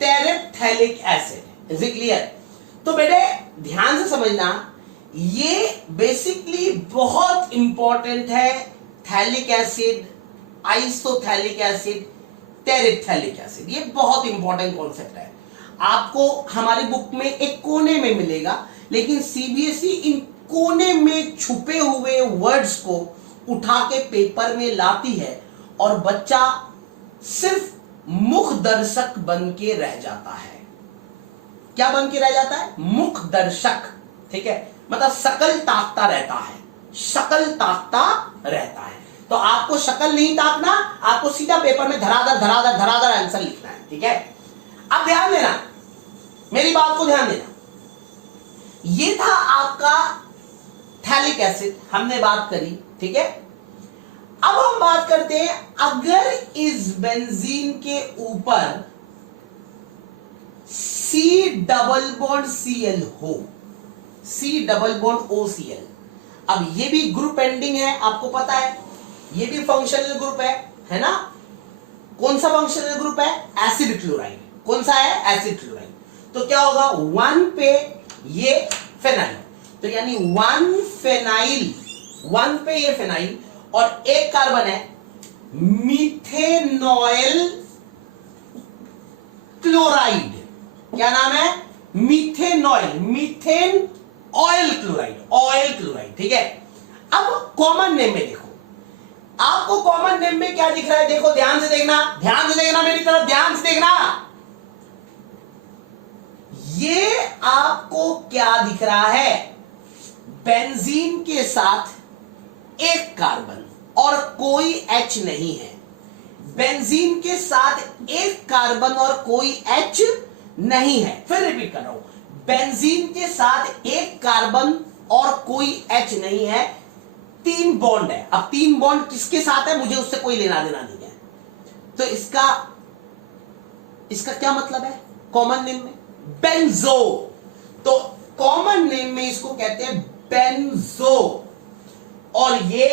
टेरिप्थेलिक एसिड। Is it clear? तो बेटे ध्यान से समझना, ये बेसिकली बहुत इंपॉर्टेंट है। Phthalic acid, isophthalic acid, टेरिप्थेलिक acid, ये बहुत इंपॉर्टेंट कॉन्सेप्ट है। आपको हमारी बुक में एक कोने में मिलेगा, लेकिन CBSE इन कोने में छुपे हुए वर्ड्स को उठा के पेपर में लाती है और बच्चा सिर्फ मुख दर्शक बन के रह जाता है। क्या बन के रह जाता है? मुख दर्शक। ठीक है, मतलब शकल ताकता रहता है, शकल ताकता रहता है। तो आपको शकल नहीं ताकना, आपको सीधा पेपर में धराधर धराधर धराधर आंसर लिखना है। ठीक है, अब ध्यान देना, मेरी बात को ध्यान देना। ये था आपका थैलिक एसिड, हमने बात करी। ठीक है, अब हम बात करते हैं, अगर इस बेंजीन के ऊपर C डबल बॉन्ड Cl हो, C डबल बॉन्ड OCl। अब ये भी ग्रुप एंडिंग है, आपको पता है, ये भी फंक्शनल ग्रुप है ना? कौन सा फंक्शनल ग्रुप है? Acid chloride. कौन सा है? Acid chloride. तो क्या होगा? 1 पे ये फेनाइल, तो यानी 1 फेनाइल, 1 पे ये फेनाइल, और एक कार्बन है मीथेनॉयल क्लोराइड। क्या नाम है? Methanoyl, methane oil chloride, oil chloride. ठीक है, अब कॉमन नेम में देखो, आपको कॉमन नेम में क्या दिख रहा है? देखो, ध्यान से देखना, ध्यान से देखना, मेरी तरफ ध्यान से देखना। ये आपको क्या दिख रहा है? बेंजीन के साथ एक कार्बन और कोई H नहीं है। बेंजीन के साथ एक कार्बन और कोई H नहीं है। फिर रिपीट कर रहा हूं, बेंजीन के साथ एक कार्बन और कोई H नहीं है, 3 बॉन्ड है। अब 3 बॉन्ड किसके साथ है, मुझे उससे कोई लेना देना नहीं है। तो इसका क्या मतलब है कॉमन नेम में? बेंजो। तो कॉमन नेम में इसको कहते हैं बेंजो। और ये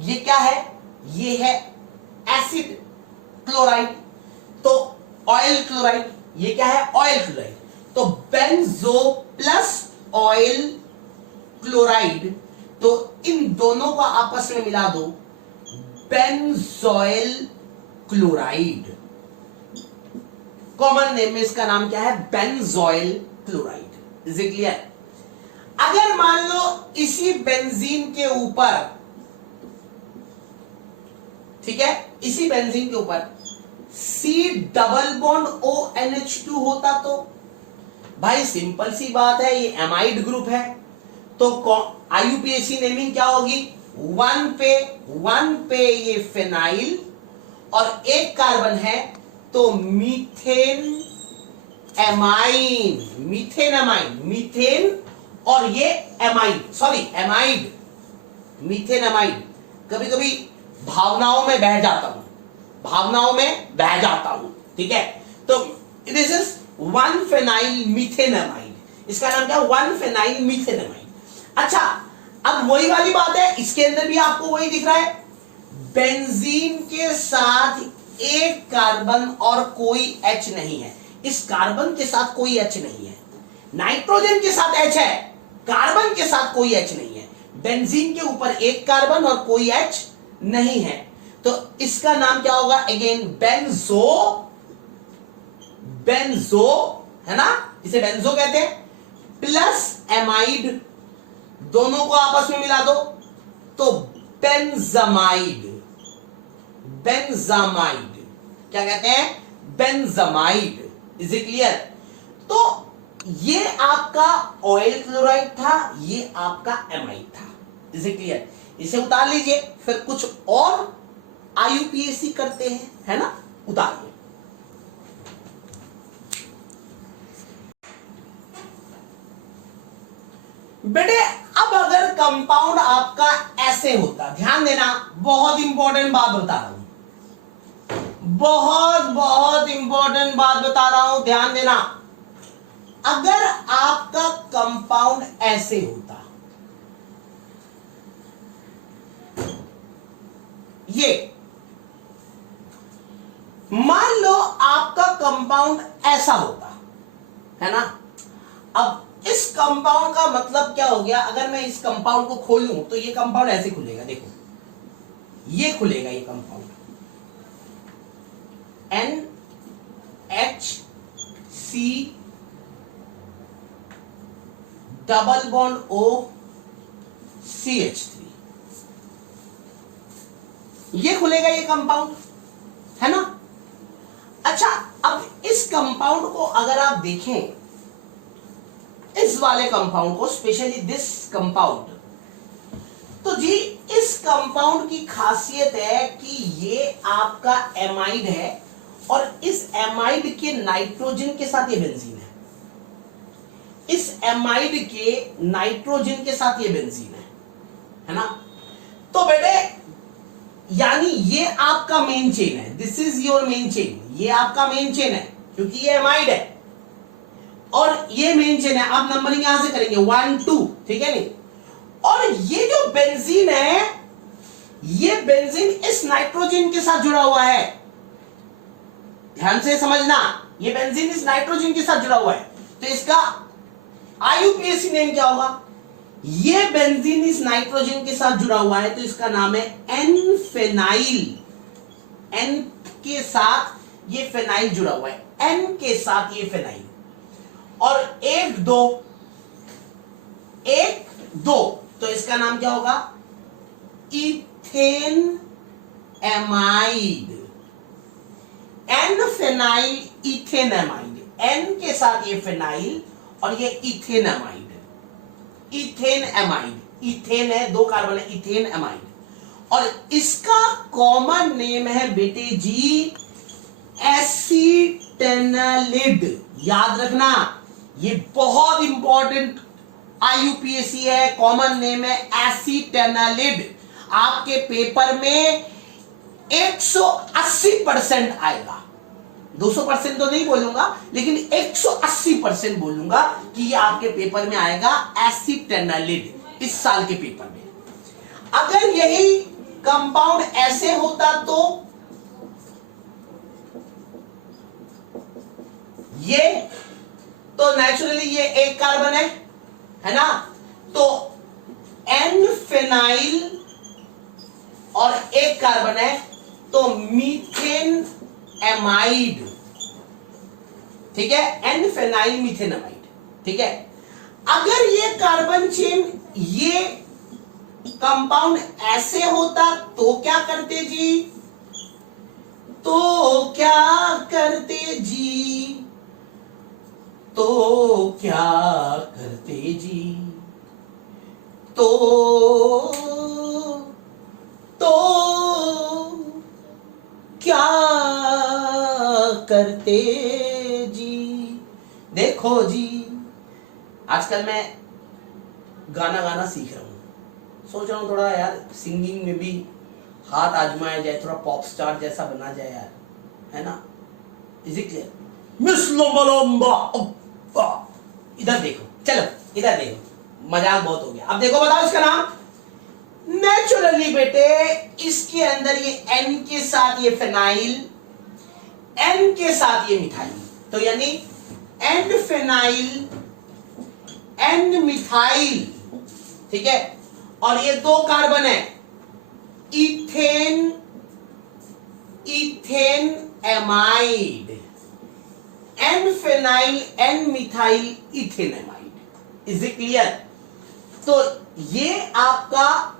क्या है? ये है एसिड क्लोराइड, तो ऑयल क्लोराइड। ये क्या है? Oil chloride. तो बेंजो प्लस ऑयल क्लोराइड, तो इन दोनों को आपस में मिला दो, बेंजोइल क्लोराइड। कॉमन नेम में इसका नाम क्या है? Benzoyl chloride. Is it clear? अगर मान लो इसी बेंजीन के ऊपर, ठीक है, इसी बेंजीन के ऊपर C डबल बॉन्ड ONH2 होता, तो भाई सिंपल सी बात है, ये एमाइड ग्रुप है, तो IUPAC नेमिंग क्या होगी? 1 पे ये फेनाइल और एक कार्बन है, तो methane amine, methane amine, methane और ये एमाइड, मीथेन एमाइड। कभी कभी भावनाओं में बह जाता हूं, ठीक है। तो this is 1 phenyl methane amide, इसका नाम क्या है, 1 फेनाइल मीथेन एमाइड। अच्छा, अब वही वाली बात है, इसके अंदर भी आपको वही दिख रहा है, बेंजीन के साथ एक कार्बन और कोई H नहीं है। इस कार्बन के साथ कोई H नहीं है, नाइट्रोजन के साथ H है, कार्बन के साथ कोई H नहीं है। बेंजीन के ऊपर एक कार्बन और कोई H नहीं है, तो इसका नाम क्या होगा, अगेन बेंजो है ना, इसे बेंजो कहते हैं, प्लस एमाइड, दोनों को आपस में मिला दो तो बेंजामाइड, क्या कहते हैं, बेंजामाइड। Is it clear? तो ये आपका ऑयल क्लोराइड था, ये आपका एमाइड था। Is it clear? इसे उतार लीजिए, फिर कुछ और आईयूपीएसी करते हैं, है ना, उतारिए। बेटे अब अगर कंपाउंड आपका ऐसे होता, ध्यान देना, बहुत इंपॉर्टेंट बात बता रहा हूं, बहुत इंपॉर्टेंट बात बता रहा हूं, ध्यान देना। अगर आपका कंपाउंड ऐसे होता, ये मान लो आपका कंपाउंड ऐसा होता है ना, अब इस कंपाउंड का मतलब क्या हो गया, अगर मैं इस कंपाउंड को खोलूं तो ये कंपाउंड ऐसे खुलेगा, देखो ये खुलेगा, ये compound NHC double bond OCH3, ये खुलेगा, ये कंपाउंड है ना। अच्छा, अब इस कंपाउंड को अगर आप देखें, इस वाले कंपाउंड को, स्पेशली दिस कंपाउंड, तो जी इस कंपाउंड की खासियत है कि ये आपका एमाइड है और इस एमाइड के नाइट्रोजन के साथ ये बेंजीन है, इस एमाइड के नाइट्रोजन के साथ ये बेंजीन है ना। तो बेटे यानी ये आपका मेन चेन है, this is your main chain, ये आपका मेन चेन है क्योंकि ये एमाइड है और ये मेन चेन है। आप नंबरिंग यहां से करेंगे 1 2, ठीक है नहीं। और ये जो बेंजीन है, ये बेंजीन इस नाइट्रोजन के साथ जुड़ा हुआ है, ध्यान से समझना, ये बेंजीन इस नाइट्रोजन के साथ जुड़ा हुआ है, तो इसका आईयूपीएसी नेम क्या होगा, ये बेंजीन इस नाइट्रोजन के साथ जुड़ा हुआ है तो इसका नाम है एन फेनाइल, एन के साथ ये फेनाइल जुड़ा हुआ है, एन के साथ ये फेनाइल, और 1 2 तो इसका नाम क्या होगा, ethane amide, N phenyl ethane amide, N के साथ ये फेनाइल और ये ethane amide, ethane amide, ethane है, 2 कार्बन है, इथेन एमाइड। और इसका कॉमन नेम है बेटे जी एसीटेनालिड, याद रखना, ये बहुत इंपॉर्टेंट आईयूपीएसी है, कॉमन नेम है एसीटेनालिड। आपके पेपर में 180% आएगा, 200% तो नहीं बोलूंगा लेकिन 180% बोलूंगा कि ये आपके पेपर में आएगा एसीटेनालिड इस साल के पेपर में। अगर यही कंपाउंड ऐसे होता तो ये, तो नेचुरली ये 1 कार्बन है ना, तो एन फेनाइल और 1 कार्बन है तो मीथेन एमाइड, ठीक है, एन फेनाइल मीथेन एमाइड, ठीक है। अगर ये कार्बन चेन, ये कंपाउंड ऐसे होता तो क्या करते जी, तो क्या करते जी, तो क्या करते जी, तो क्या करते जी। देखो जी, आजकल मैं गाना गाना सीख रहा हूँ। सोच रहा हूँ थोड़ा यार सिंगिंग में भी हाथ आजमाया जाए, थोड़ा पॉप स्टार जैसा बना जाए यार, है ना? Is it clear? मिस लंबा लंबा, इधर देखो, चलो इधर देखो, मजाक बहुत हो गया। अब देखो, बताओ इसका नाम। नेचुरली बेटे इसके अंदर ये एन के साथ ये फिनाइल, एन के साथ ये मिथाइल, तो यानी एन फिनाइल एन मिथाइल, ठीक है। और ये दो कार्बन है, ethane ethane amide, N phenyl N methyl ethane amide. Is it clear? तो ये आपका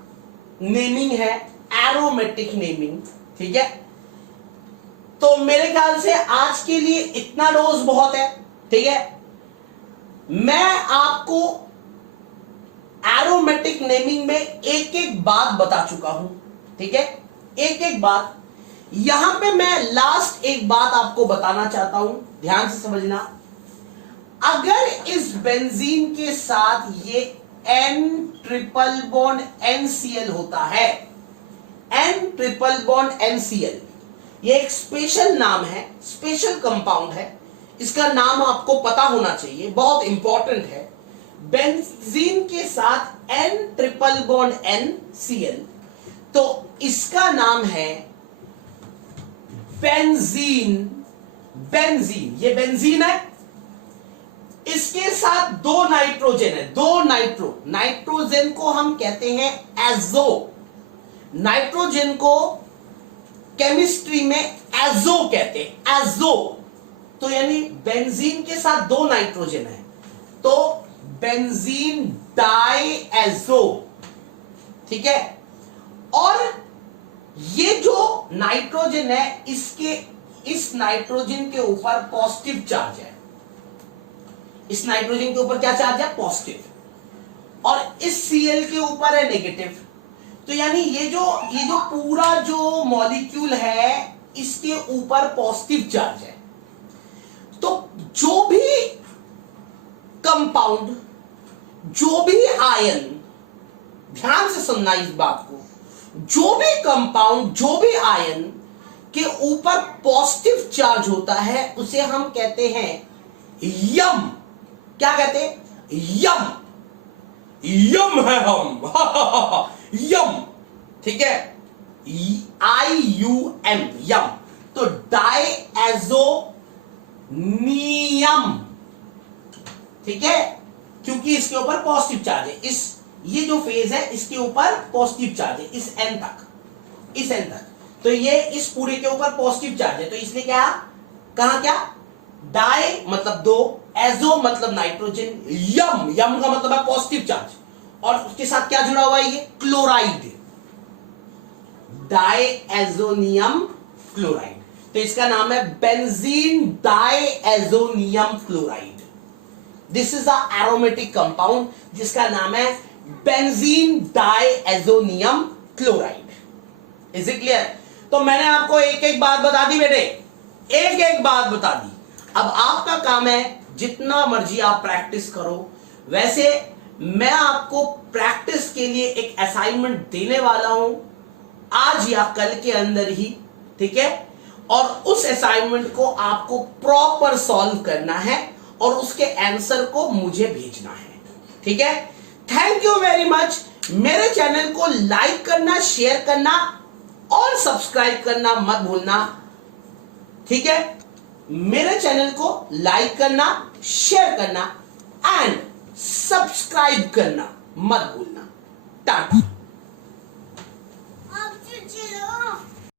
नेमिंग है, एरोमेटिक नेमिंग, ठीक है। तो मेरे ख्याल से आज के लिए इतना डोज बहुत है, ठीक है। मैं आपको एरोमेटिक नेमिंग में एक एक बात बता चुका हूं, ठीक है, एक एक बात। यहां पे मैं लास्ट एक बात आपको बताना चाहता हूं, ध्यान से समझना। अगर इस बेंजीन के साथ ये N ट्रिपल बॉन्ड NCl होता है, N ट्रिपल बॉन्ड NCl, ये एक स्पेशल नाम है, स्पेशल कंपाउंड है, इसका नाम आपको पता होना चाहिए, बहुत इंपॉर्टेंट है। बेंजीन के साथ N ट्रिपल बॉन्ड NCl, तो इसका नाम है बेंजीन। बेंजीन, ये बेंजीन है, इसके साथ दो नाइट्रोजन है, दो नाइट्रोजन को हम कहते हैं एजो। नाइट्रोजन को केमिस्ट्री में एजो कहते हैं, एजो। तो यानी बेंजीन के साथ दो नाइट्रोजन है, तो बेंजीन डाई एजो, ठीक है। और ये जो नाइट्रोजन है, इस नाइट्रोजन के ऊपर पॉजिटिव चार्ज है, इस नाइट्रोजन के ऊपर क्या चार्ज है? पॉजिटिव, और इस Cl के ऊपर है नेगेटिव। तो यानी ये जो पूरा जो मॉलिक्यूल है, इसके ऊपर पॉजिटिव चार्ज है। तो जो भी कंपाउंड, जो भी आयन, ध्यान से सुनना इस बात को, जो भी कंपाउंड, जो भी आयन के ऊपर पॉजिटिव चार्ज होता है, उसे हम कहते हैं यम। क्या कहते हैं? यम। यम है हम यम, ठीक है, IUM, यम। तो डायएजोनियम, ठीक है, क्योंकि इसके ऊपर पॉजिटिव चार्ज है, ये जो फेज है इसके ऊपर पॉजिटिव चार्ज है, इस N तक, तो ये इस पूरे के ऊपर पॉजिटिव चार्ज है, तो इसलिए क्या कहा, क्या डाई मतलब दो, एजो मतलब नाइट्रोजन, यम का मतलब है पॉजिटिव चार्ज, और उसके साथ क्या जुड़ा हुआ है? ये क्लोराइड, डायएजोनियम क्लोराइड। तो इसका नाम है benzene diazonium chloride. This is a aromatic compound जिसका नाम है benzene diazonium chloride. Is it clear? तो मैंने आपको एक एक बात बता दी बेटे, एक एक बात बता दी। अब आपका काम है जितना मर्जी आप प्रैक्टिस करो। वैसे मैं आपको प्रैक्टिस के लिए एक असाइनमेंट देने वाला हूं आज या कल के अंदर ही, ठीक है, और उस असाइनमेंट को आपको प्रॉपर सॉल्व करना है और उसके आंसर को मुझे भेजना है, ठीक है। Thank you very much. मेरे चैनल को लाइक करना, शेयर करना और सब्सक्राइब करना मत भूलना, ठीक है। मेरे चैनल को लाइक करना, शेयर करना एंड सब्सक्राइब करना मत भूलना। टाटा।